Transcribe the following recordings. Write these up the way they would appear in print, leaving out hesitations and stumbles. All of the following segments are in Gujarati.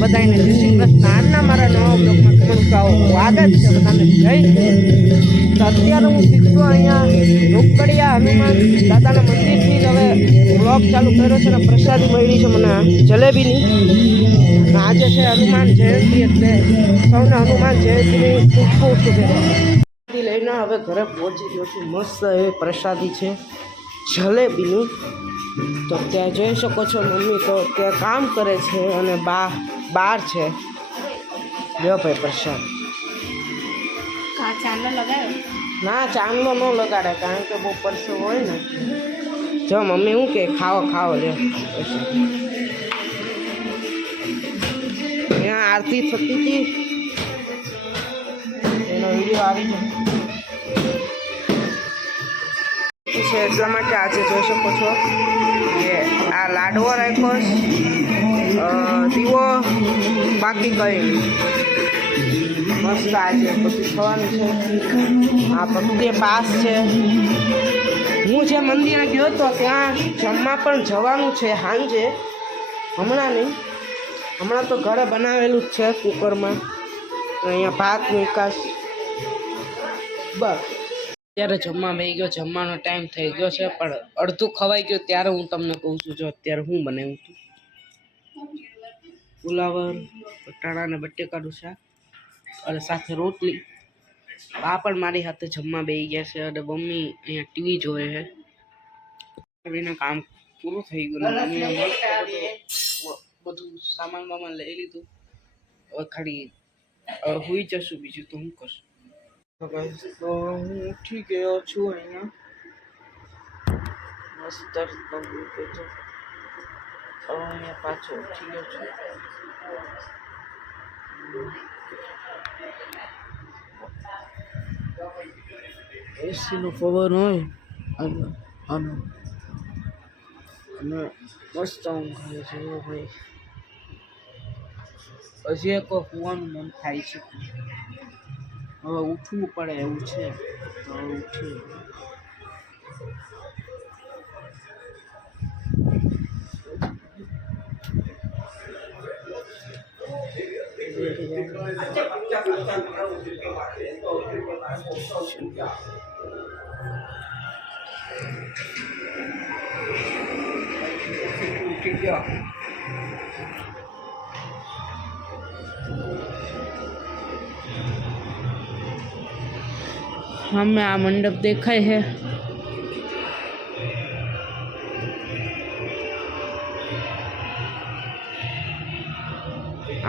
બધાને જય શ્રી કૃષ્ણ. આજના મારા નવા બ્લોગમાં તમારું સ્વાગત છે બધાને. જય તો અત્યારે હું સીધો અહીંયા રોકડિયા હનુમાન દાદાના મંદિરથી જ હવે બ્લોગ ચાલુ કર્યો છે ને પ્રસાદી મળી છે મને જલેબીની. આજે છે હનુમાન જયંતિ એટલે સૌને હનુમાન જયંતિની ખૂબ ખૂબ શુભેચ્છા લઈને હવે ઘરે પહોંચી ગયો છું. મસ્ત એવી પ્રસાદી છે જલેબીની. તો ત્યાં જોઈ શકો છો મમ્મી તો ત્યાં કામ કરે છે અને બહાર છે. લ્યો ભાઈ પ્રસાદ. ચાંદલો લગાવ્યો? ના ચાંદલો ન લગાડે કારણ કે બહુ પરસો હોય ને. જો મમ્મી શું કે ખાવો લ્યો. ત્યાં આરતી થતી હતી એનો વિડીયો આવી છે એટલા માટે આજે જોઈ શકો છો કે આ લાડવો રાખ્યો દીવો બાકી કંઈ મસ્ત આજે બધું થવાનું છે. આ ભક્તિ પાસ છે. હું જે મંદિરે ગયો હતો ત્યાં જમવા પણ જવાનું છે સાંજે. હમણાં નહીં, હમણાં તો ઘરે બનાવેલું જ છે કુકરમાં. અહીંયા ભાત મૂકાશ બસ. અત્યારે જમવા બેસી ગયો. જમવાનો ટાઈમ થઈ ગયો છે પણ અડધું ખવાઈ ગયો ત્યારે હું તમને કહું છું. જો અત્યારે હું બનાવ્યું હતું ફુલાવર બટાણા અને બટેકાનું શાક અને સાથે રોટલી. આ પણ મારી સાથે જમવા બેસી ગયા છે અને મમ્મી અહીંયા ટીવી જોવે છે. એના કામ પૂરું થઈ ગયું. બધું સામાન લઈ લીધું. હવે ખાલી હુઈ જશું, બીજું તો હું કરશું. તો હું ઉઠી ગયો છું. અહીંયા મસ્ત અહીંયા પાછો ઉઠી ગયો છું. એસીનો પવન હોય અને મસ્ત ઊંઘ આવે છે ભાઈ. હજી એક હોવાનું મન થાય છે. હવે ઉઠવું પડે એવું છે તો ઉઠ્યું. हमें आ मंडप देखाय है.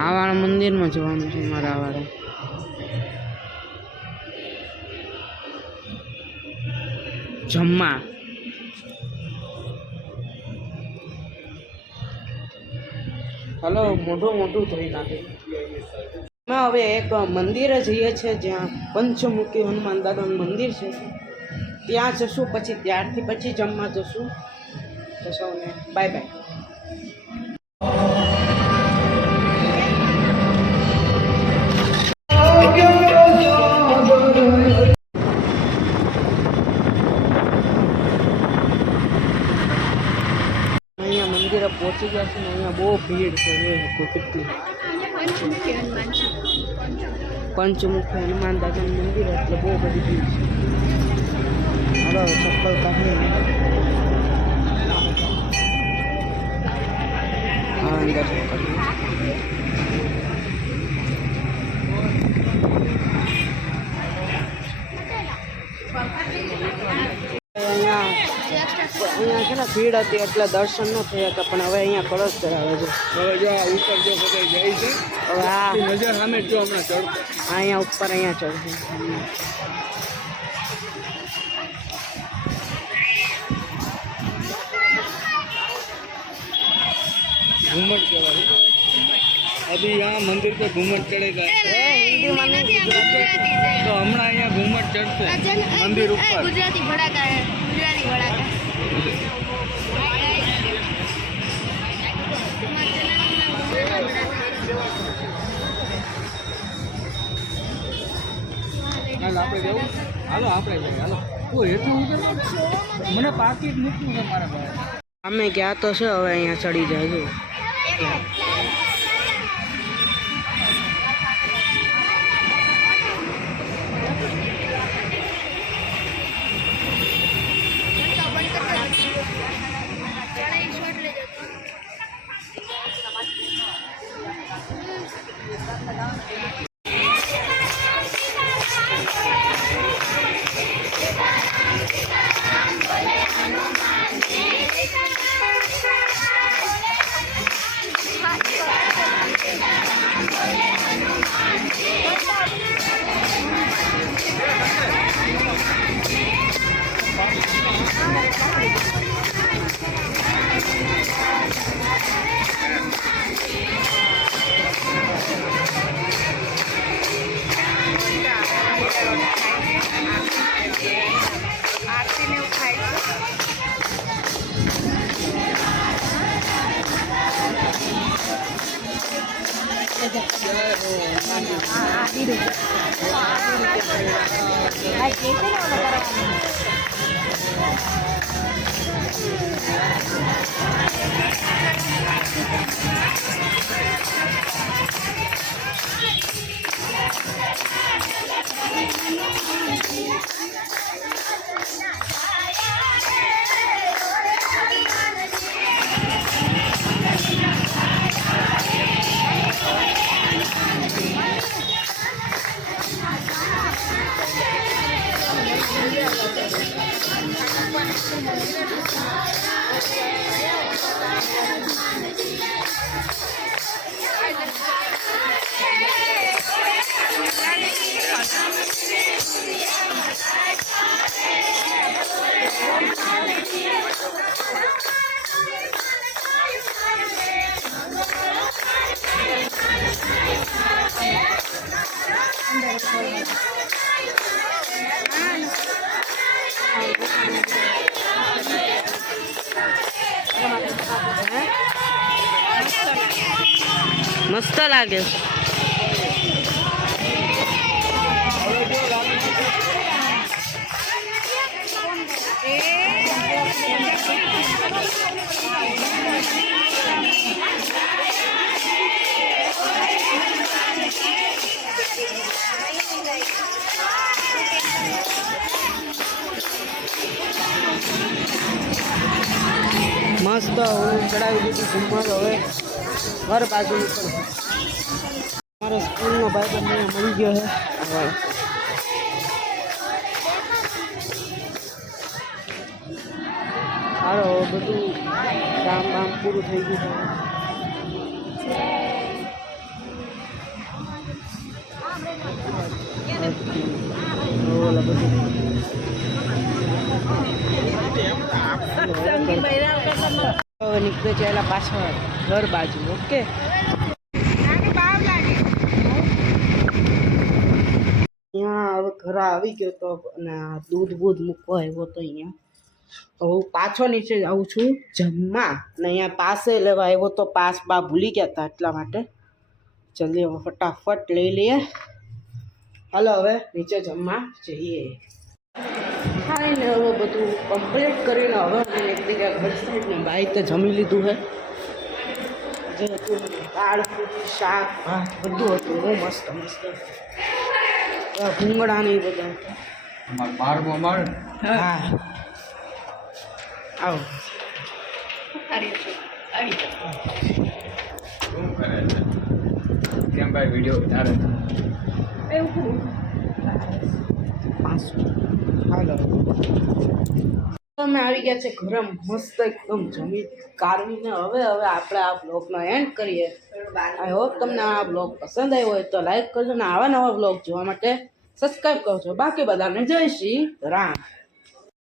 आवाड़ा मंदिर में जवानुं छे मारा आवाड़ा. जम्मा हेलो मोटू धोई नाखे. હવે એક મંદિરે જઈએ છીએ જ્યાં પંચમુખી હનુમાન દાદાનું મંદિર છે. ત્યાં જશું, પછી ત્યારથી પછી જમવા જશું. તો સૌને બાય બાય. અહીંયા મંદિરે પહોંચી ગયા છે ને અહીંયા બહુ ભીડ છે. કેટલી પંચમુખી હનુમાન દાદાનું મંદિર એટલે બહુ બધી ભીડ છે. હવે ચપ્પલ કાઢી અંદર અહીંયા છે ને ભીડ હતી એટલે દર્શન ન થયા હતા. પણ હવે અહીંયા કળશ ધરાવે છે. હવે જો ઉપર જો બધા જાય છે. હવે આ નજર સામે જો હમણાં ચડશે. અહીંયા ઉપર અહીંયા ચડશે. घूमट कहेगा. अभी यहाँ मंदिर पे घूमट चढ़ेगा. हिंदी में नहीं, तो हमारा यहाँ घूमट चढ़ते मंदिर ऊपर. गुजराती भड़ाका है. गुजराती भड़ाका. આપણે જવું. હાલો આપણે જઈએ. હાલો એટલું મને પાકીટ મૂકવું છે મારા ભાઈ. અમે ગયા તો છે. હવે અહીંયા ચડી જાય છે. આરતી ને એવું થાય મસ્ત લાગે. મસ્ત હું ચડાવી દીધું ઘુમર. હવે ઘર બાજુ નીકળ. મારો સ્કૂલનો ભાઈ મને મળી ગયો છે. સારો બધું કામ બામ પૂરું થઈ ગયું છે. હવે નીકળે ચાલ્યા પાછળ ઘર બાજુ. ઓકે અહીંયા હવે ઘરે આવી ગયો તો અને દૂધ બૂધ મૂકવા આવ્યો તો અહીંયા. હું પાછો નીચે આવું છું જમવા અને અહીંયા પાસે લેવા આવ્યો તો પાસ બા ભૂલી ગયા હતા એટલા માટે જલ્દી હવે ફટાફટ લઈ લઈએ. હાલો હવે નીચે જમવા જઈએ. ખાઈને હવે બધું કમ્પ્લીટ કરીને હવે નીકળી ગયા ઘર સાઈડ. ને બાઈ તો જમી લીધું છે. જે હતું દાળ શાક ભાત બધું હતું. બહુ મસ્ત મસ્ત ભૂંગળા ને બધા. હા આવો કેમ ભાઈ વિડીયો તારે એવું હાલો અમે આવી ગયા છે ઘરે મસ્ત એકદમ જમી કાઢવીને. હવે આપણે આ બ્લોગનો એન્ડ કરીએ. આઈ હોપ તમને આ બ્લોગ પસંદ આવ્યો હોય તો લાઈક કરજો ને આવા નવા બ્લોગ જોવા માટે સબસ્ક્રાઈબ કરજો. બાકી બધાને જય શ્રી રામ.